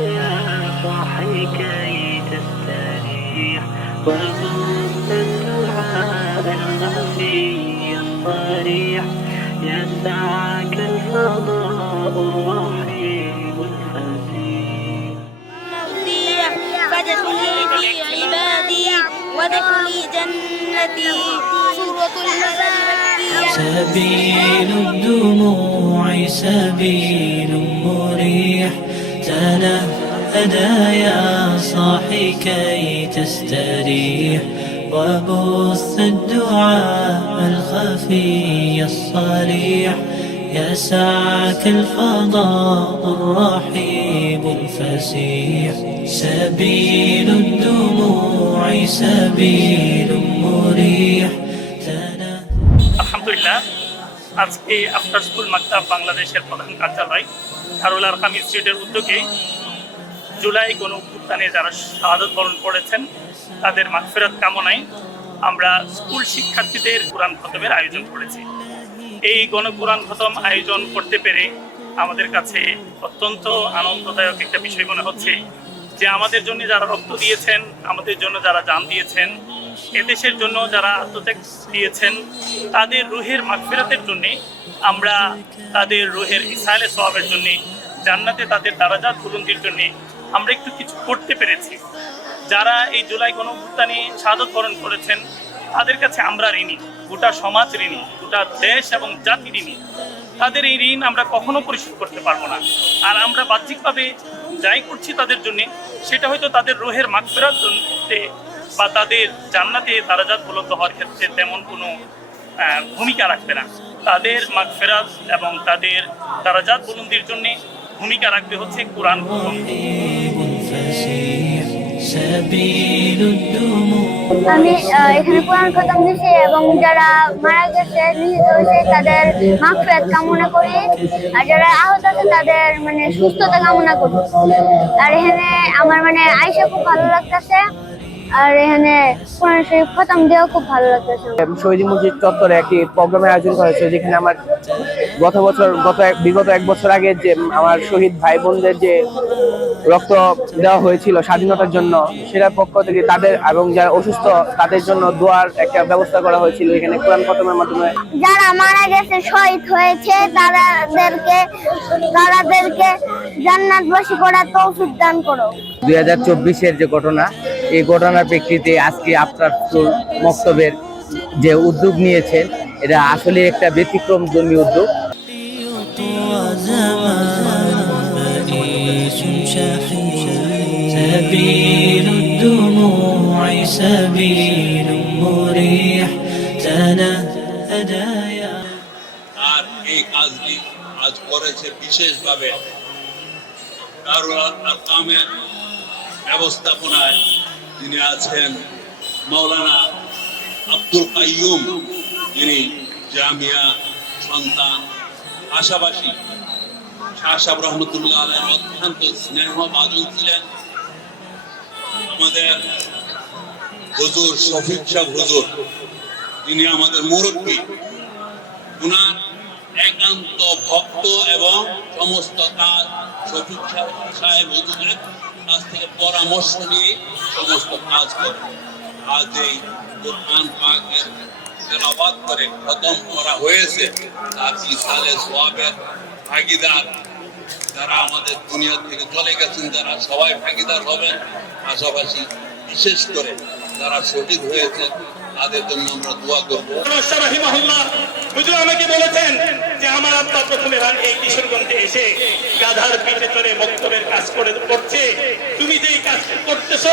يا صاحي كي تستريح وبث الدعاء الخفي الصريح يسعك الفضاء الرحيم الفسيح مفليح فادخلي في عبادي وادخلي جنتي سورة الملائكة سبيل الدموع سبيل مريح. تنا أنا يا صاحي كي تستريح. وبث الدعاء الخفي الصريح. يسعك الفضاء الرحيب الفسيح. سبيل الدموع سبيل مريح. الحمد لله. আজকে after school মাক্তাব বাংলাদেশের প্রধান কার্যালয় দারুল আরকাম ইনস্টিটিউটের উদ্যোগে জুলাই গণ অভ্যুত্থানে যারা শাহাদত বরণ করেছেন, তাদের মাগফিরাত কামনায় আমরা স্কুল শিক্ষার্থীদের কোরআন খতমের আয়োজন করেছি। এই গণ কোরআন খতম আয়োজন করতে পেরে আমাদের কাছে অত্যন্ত আনন্দদায়ক একটা বিষয় মনে হচ্ছে যে আমাদের জন্য যারা রক্ত দিয়েছেন, আমাদের জন্য যারা জান দিয়েছেন এদেশের জন্য যারা আত্মত্যাগ দিয়েছেন, তাদের রুহের মাগফিরাতের জন্য, আমরা তাদের রুহের ইসাইলে সওয়াবের জন্য, জান্নাতে তাদের দারাজাত বুলন্দির জন্য, আমরা একটু কিছু করতে পেরেছি। যারা এই জুলাই গণভুত্থানে শাহাদত বরণ করেছেন, তাদের কাছে আমরা ঋণী, গোটা সমাজ ঋণী, গোটা দেশ এবং জাতি ঋণী। তাদের এই ঋণ আমরা কখনো পরিশোধ করতে পারব না। আর আমরা বাহ্যিকভাবে যাই করছি তাদের জন্য, সেটা হয়তো তাদের রোহের মাগফেরাত জন্যে বা তাদের জান্নাতে দারাজাত উপলব্ধ হওয়ার ক্ষেত্রে তেমন কোনো ভূমিকা রাখবে না। তাদের মাগফেরাজ এবং তাদের দারাজাত বুলন্দির জন্য ভূমিকা রাখবে হচ্ছে কোরআন আমি এখানে কোরআন খতম দিছি এবং যারা মারা গেছে, নিহত হয়েছে, তাদের মাফেদ কামনা করি। আর যারা আহত আছে, তাদের মানে সুস্থতা কামনা করি। আর এখানে আমার মানে আয়সা খুব ভালো লাগতেছে। আর এখানে কোরআন শরীফ খতম দিয়েও খুব ভালো লাগতেছে। শহীদ মসজিদ চত্বরে একটি প্রোগ্রামের আয়োজন করা হয়েছে যেখানে আমার গত বছর গত এক- বিগত এক বছর আগে যে আমার শহীদ ভাই বোনদের যে রক্ত দেওয়া হয়েছিল স্বাধীনতার জন্য সেটার পক্ষ থেকে তাদের এবং যারা অসুস্থ তাদের জন্য দোয়ার একটা ব্যবস্থা করা হয়েছিল এখানে কোরআন খতমের মাধ্যমে। যারা মারা গেছে শহীদ হয়েছে তাদেরকে তাদেরকে জান্নাতবাসী করার তৌফিক দান করো। দুই হাজার চব্বিশের যে ঘটনা এই ঘটনার প্রেক্ষিতে আজকে আপনার মক্তবের যে উদ্যোগ নিয়েছেন এটা আসলে একটা ব্যতিক্রম জমি উদ্যোগ। আর এই কাজটি আজ করেছে বিশেষভাবে দারুল কামের ব্যবস্থাপনায় যিনি আছেন মৌলানা আব্দুল কাইয়ুম, যিনি জামিয়া সন্তান আশাবাসী। শাহ সাহেব রহমতুল্লাহ আলের অত্যন্ত স্নেহ বাজন ছিলেন। আমাদের হুজুর শফিক সাহেব হুজুর তিনি আমাদের মুরব্বী। উনার একান্ত ভক্ত এবং সমস্ত কাজ শফিক সাহেব কাছ থেকে পরামর্শ নিয়ে সমস্ত কাজ করে। আজ এই কোরআন পাকের তেলাওয়াত করে খতম করা হয়েছে। তার ইসালে সোয়াবের ভাগিদার যারা আমাদের দুনিয়া থেকে চলে গেছেন, যারা সবাই ভাগিদার হবেন, পাশাপাশি বিশেষ করে যারা শহীদ হয়েছেন তাদের জন্য আমরা দোয়া করব। আমাকে বলেছেন যে আমার আত্মা প্রথমে এই কিশোরগঞ্জে এসে গাধার পিঠে চড়ে বক্তব্যের কাজ করে করছে। তুমি যে এই কাজ করতেছ,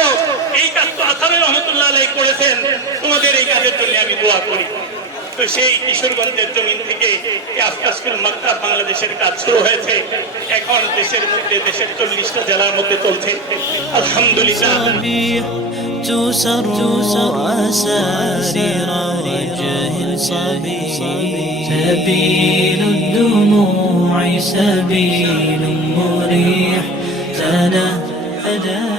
এই কাজ তো আসামের রহমতুল্লাহ করেছেন। তোমাদের এই কাজের জন্য আমি দোয়া করি। তো সেই কিশোরগঞ্জের জমিন থেকে এই আফতাসকুল মাক্তাব বাংলাদেশের কাজ শুরু হয়েছে এখন দেশের মধ্যে দেশের চল্লিশটা জেলার মধ্যে চলছে আলহামদুলিল্লাহ صبيح تسر أسارير وجه صبيح سبيل الدموع سبيل مريح تنهدى